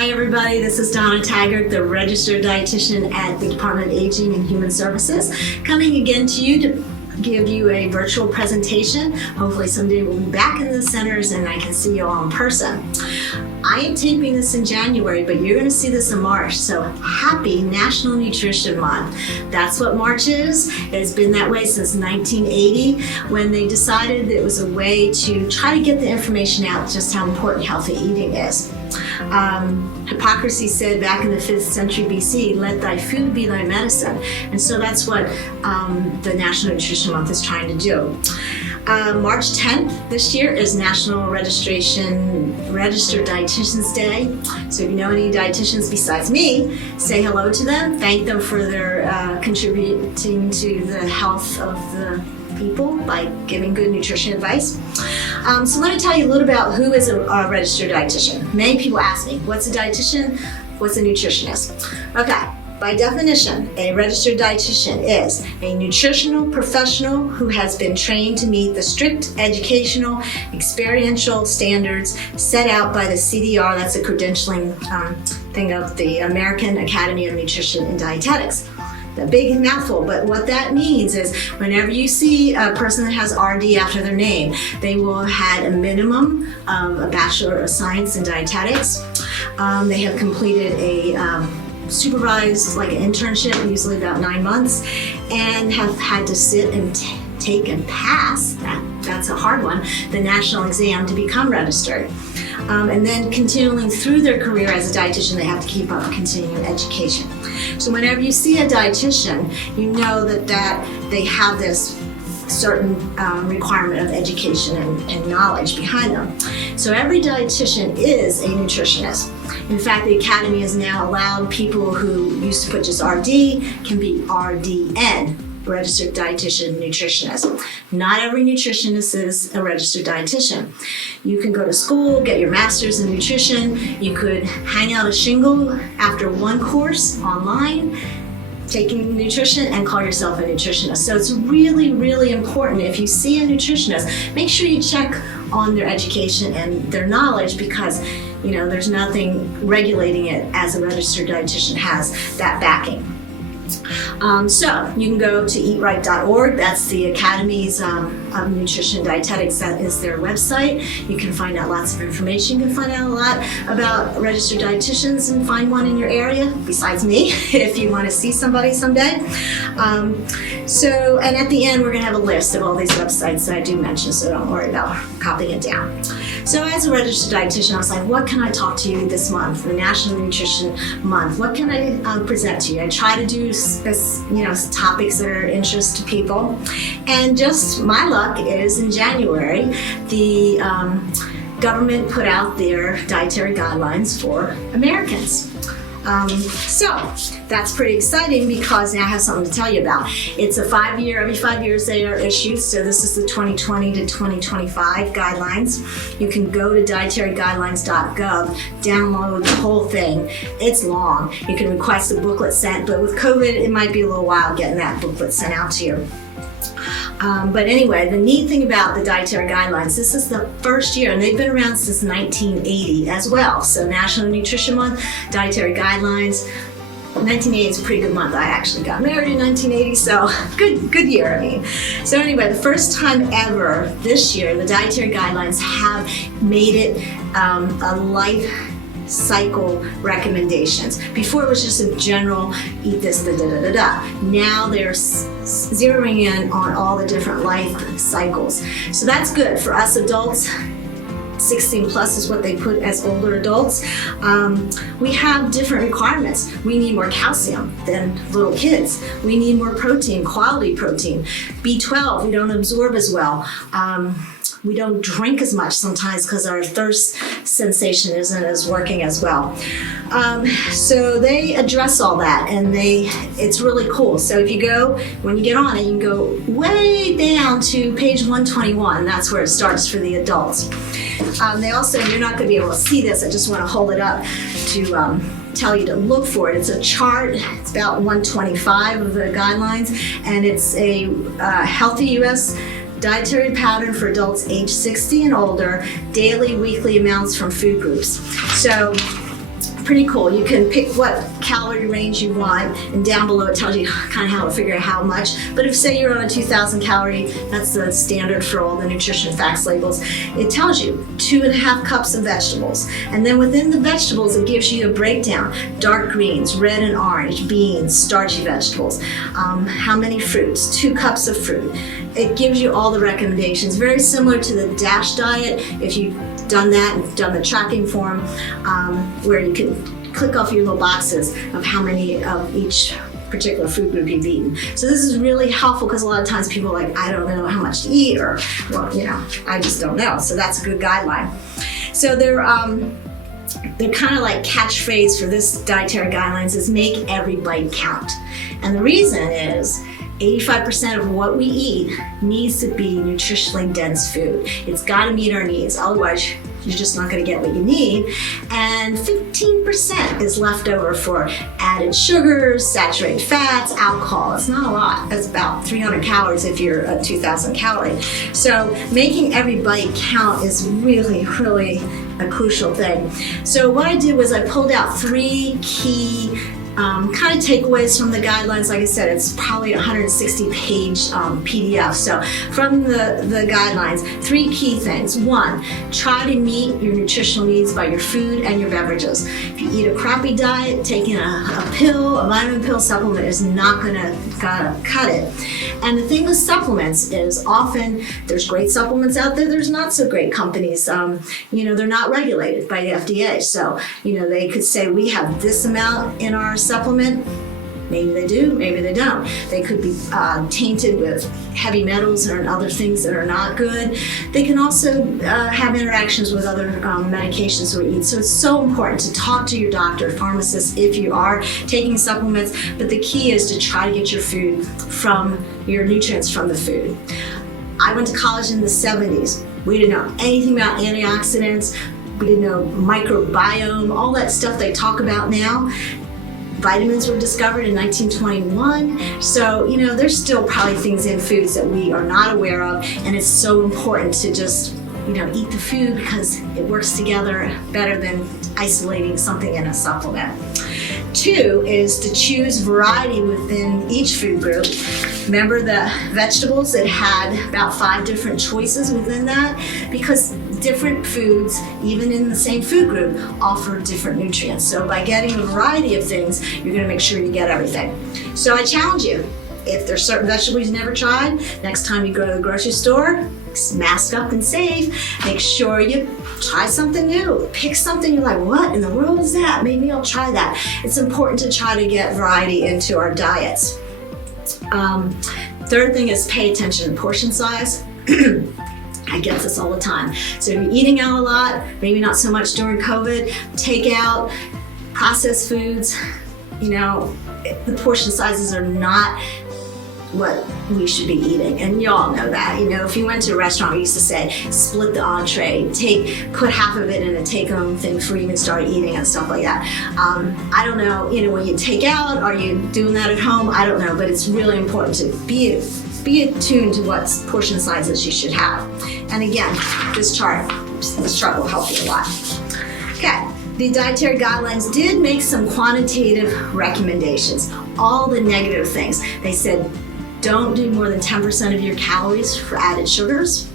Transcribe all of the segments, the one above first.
Hi everybody, this is Donna Taggart, the registered dietitian at the Department of Aging and Human Services, coming again to you to give you a virtual presentation. Hopefully someday we'll be back in the centers and I can see you all in person. I am taping this in January, but you're going to see this in March, so happy National Nutrition Month. That's what March is. It's been that way since 1980 when they decided it was a way to try to get the information out just how important healthy eating is. Hippocrates said back in the 5th century BC, let thy food be thy medicine. And so that's what the National Nutrition Month is trying to do. March 10th this year is National Registered Dietitians Day. So if you know any dietitians besides me, say hello to them, thank them for their contributing to the health of the people by giving good nutrition advice. So let me tell you a little about who is a registered dietitian. Many people ask me, what's a dietitian? What's a nutritionist? Okay, by definition, a registered dietitian is a nutritional professional who has been trained to meet the strict educational, experiential standards set out by the CDR, that's a credentialing thing of the American Academy of Nutrition and Dietetics. A big mouthful, but what that means is whenever you see a person that has RD after their name, they will have had a minimum of a Bachelor of Science in Dietetics. They have completed a supervised like an internship, usually about 9 months, and have had to sit and take and pass, that's a hard one, the national exam to become registered. And then continuing through their career as a dietitian, they have to keep up continuing education. So whenever you see a dietitian, you know that they have this certain requirement of education and knowledge behind them. So every dietitian is a nutritionist. In fact, the Academy has now allowed people who used to put just RD can be RDN, registered dietitian nutritionist. Not every nutritionist is a registered dietitian. You can go to school, get your master's in nutrition. You could hang out a shingle after one course online, taking nutrition, and call yourself a nutritionist. So it's really, really important if you see a nutritionist, make sure you check on their education and their knowledge, because you know there's nothing regulating it as a registered dietitian has that backing. So you can go to eatright.org. That's the Academy's of Nutrition Dietetics. That is their website. You can find out lots of information. You can find out a lot about registered dietitians and find one in your area, besides me, if you want to see somebody someday. And at the end, we're going to have a list of all these websites that I do mention, so don't worry about copying it down. So as a registered dietitian, I was like, what can I talk to you this month, the National Nutrition Month? What can I present to you? I try to do topics that are of interest to people. And just my luck is in January, the government put out their dietary guidelines for Americans. So that's pretty exciting because now I have something to tell you about. It's a 5-year, every 5 years they are issued. So this is the 2020 to 2025 guidelines. You can go to dietaryguidelines.gov, download the whole thing. It's long. You can request a booklet sent, but with COVID, it might be a little while getting that booklet sent out to you. But anyway, the neat thing about the dietary guidelines, this is the first year, and they've been around since 1980 as well. So National Nutrition Month, dietary guidelines. 1980 is a pretty good month. I actually got married in 1980, so good year, I mean. So anyway, the first time ever this year, the dietary guidelines have made it a life cycle recommendations. Before it was just a general eat this, Now they're zeroing in on all the different life cycles. So that's good for us adults. 16 plus is what they put as older adults. We have different requirements. We need more calcium than little kids. We need more protein, quality protein. B12, we don't absorb as well. We don't drink as much sometimes because our thirst sensation isn't as working as well. So they address all that, and it's really cool. So if you go, when you get on it, you can go way down to page 121. That's where it starts for the adults. They also, you're not going to be able to see this. I just want to hold it up to tell you to look for it. It's a chart. It's about 125 of the guidelines, and it's a healthy U.S. dietary pattern for adults age 60 and older, daily, weekly amounts from food groups. So pretty cool. You can pick what calorie range you want, and down below it tells you kind of how to figure out how much. But if, say, you're on a 2,000 calorie, that's the standard for all the nutrition facts labels, it tells you 2.5 cups of vegetables. And then within the vegetables, it gives you a breakdown: dark greens, red and orange, beans, starchy vegetables, how many fruits, 2 cups of fruit. It gives you all the recommendations, very similar to the DASH diet. If you've done that and done the tracking form, where you can click off your little boxes of how many of each particular food group you've eaten. So this is really helpful because a lot of times people are like, I don't know how much to eat, or, well, I just don't know. So that's a good guideline. So they're kind of like catchphrase for this dietary guidelines is make every bite count. And the reason is 85% of what we eat needs to be nutritionally dense food. It's got to meet our needs, otherwise you're just not going to get what you need. And 15% is left over for added sugars, saturated fats, alcohol. It's not a lot. It's about 300 calories if you're a 2,000 calorie. So making every bite count is really, really a crucial thing. So what I did was I pulled out 3 key kind of takeaways from the guidelines. Like I said, it's probably a 160-page PDF. So from the guidelines, 3 key things. 1, try to meet your nutritional needs by your food and your beverages. If you eat a crappy diet, taking a pill, a vitamin pill supplement is not gonna cut it. And the thing with supplements is often there's great supplements out there, there's not so great companies. They're not regulated by the FDA. So, they could say we have this amount in our supplement. Maybe they do, maybe they don't. They could be tainted with heavy metals or other things that are not good. They can also have interactions with other medications we eat. So it's so important to talk to your doctor, pharmacist, if you are taking supplements. But the key is to try to get your nutrients from the food. I went to college in the 70s. We didn't know anything about antioxidants. We didn't know microbiome, all that stuff they talk about now. Vitamins were discovered in 1921. So, there's still probably things in foods that we are not aware of. And it's so important to just, eat the food because it works together better than isolating something in a supplement. 2 is to choose variety within each food group. Remember the vegetables that had about 5 different choices within that? Because different foods, even in the same food group, offer different nutrients. So by getting a variety of things, you're going to make sure you get everything. So I challenge you, if there's certain vegetables you've never tried, next time you go to the grocery store, mask up and save. Make sure you try something new. Pick something you're like, what in the world is that? Maybe I'll try that. It's important to try to get variety into our diets. 3rd thing is pay attention to portion size. I get this all the time. So if you're eating out a lot, maybe not so much during COVID, takeout, processed foods, the portion sizes are not what we should be eating. And you all know that. If you went to a restaurant, we used to say, split the entree, put half of it in a take-home thing before you even start eating and stuff like that. I don't know, when you take out, are you doing that at home? I don't know, but it's really important to be attuned to what portion sizes you should have. And again, this chart will help you a lot. Okay. The dietary guidelines did make some quantitative recommendations, all the negative things. They said, don't do more than 10% of your calories for added sugars.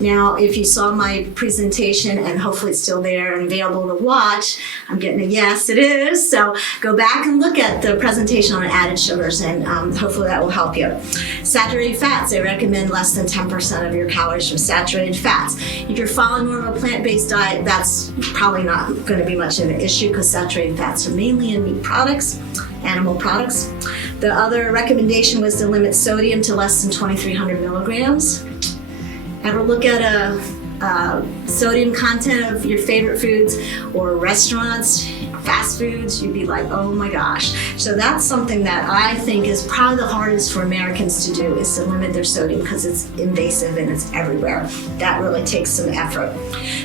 Now, if you saw my presentation, and hopefully it's still there and available to watch, I'm getting a yes, it is. So go back and look at the presentation on added sugars, and hopefully that will help you. Saturated fats, they recommend less than 10% of your calories from saturated fats. If you're following more of a plant-based diet, that's probably not going to be much of an issue because saturated fats are mainly in meat products, animal products. The other recommendation was to limit sodium to less than 2,300 milligrams. Ever look at a sodium content of your favorite foods or restaurants, fast foods, you'd be like, oh my gosh. So that's something that I think is probably the hardest for Americans to do, is to limit their sodium because it's invasive and it's everywhere. That really takes some effort.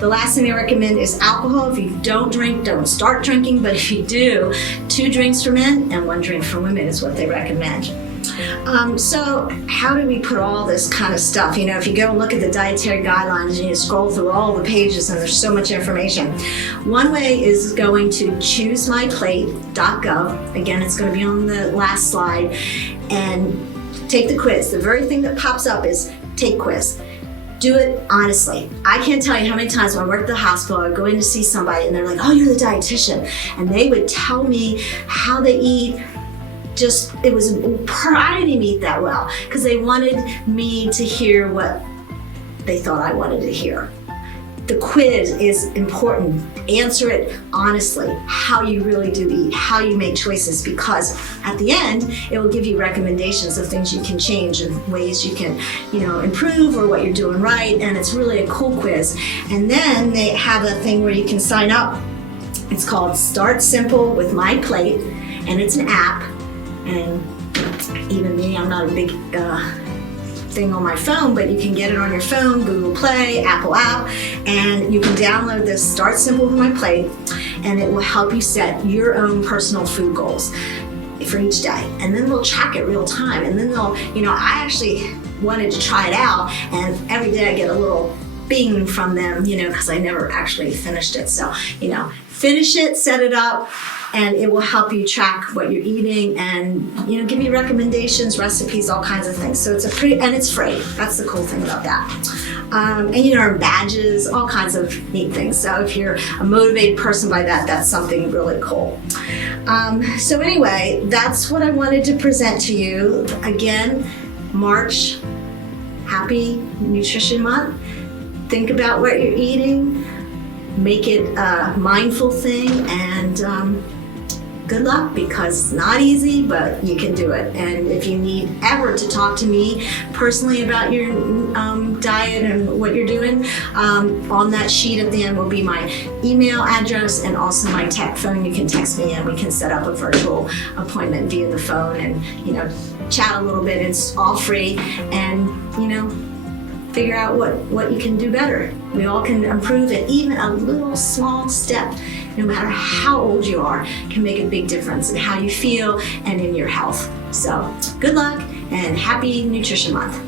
The last thing they recommend is alcohol. If you don't drink, don't start drinking, but if you do, 2 drinks for men and 1 drink for women is what they recommend. So how do we put all this kind of stuff? You know, if you go and look at the dietary guidelines and you scroll through all the pages and there's so much information. One way is going to choosemyplate.gov. Again, it's going to be on the last slide. And take the quiz. The very thing that pops up is take quiz. Do it honestly. I can't tell you how many times when I worked at the hospital, I would go in to see somebody and they're like, oh, you're the dietitian. And they would tell me how they eat. Just, it was pride to eat that well because they wanted me to hear what they thought I wanted to hear. The quiz is important. Answer it honestly, how you really do eat, how you make choices, because at the end, it will give you recommendations of things you can change and ways you can, improve or what you're doing right. And it's really a cool quiz. And then they have a thing where you can sign up. It's called Start Simple with My Plate, and it's an app. And even me, I'm not a big thing on my phone, but you can get it on your phone, Google Play, Apple app, and you can download this Start Simple with My Plate, and it will help you set your own personal food goals for each day. And then they'll track it real time. And then they'll, I actually wanted to try it out, and every day I get a little bing from them, because I never actually finished it. So, finish it, set it up, and it will help you track what you're eating and, give you recommendations, recipes, all kinds of things. So it's and it's free. That's the cool thing about that. And you earn badges, all kinds of neat things. So if you're a motivated person by that, that's something really cool. So anyway, that's what I wanted to present to you. Again, March, Happy Nutrition Month. Think about what you're eating. Make it a mindful thing, and good luck, because it's not easy, but you can do it. And if you need ever to talk to me personally about your diet and what you're doing, on that sheet at the end will be my email address and also my tech phone. You can text me and we can set up a virtual appointment via the phone and, chat a little bit. It's all free, and, figure out what you can do better. We all can improve, and even a little small step, no matter how old you are, can make a big difference in how you feel and in your health. So good luck and happy Nutrition Month.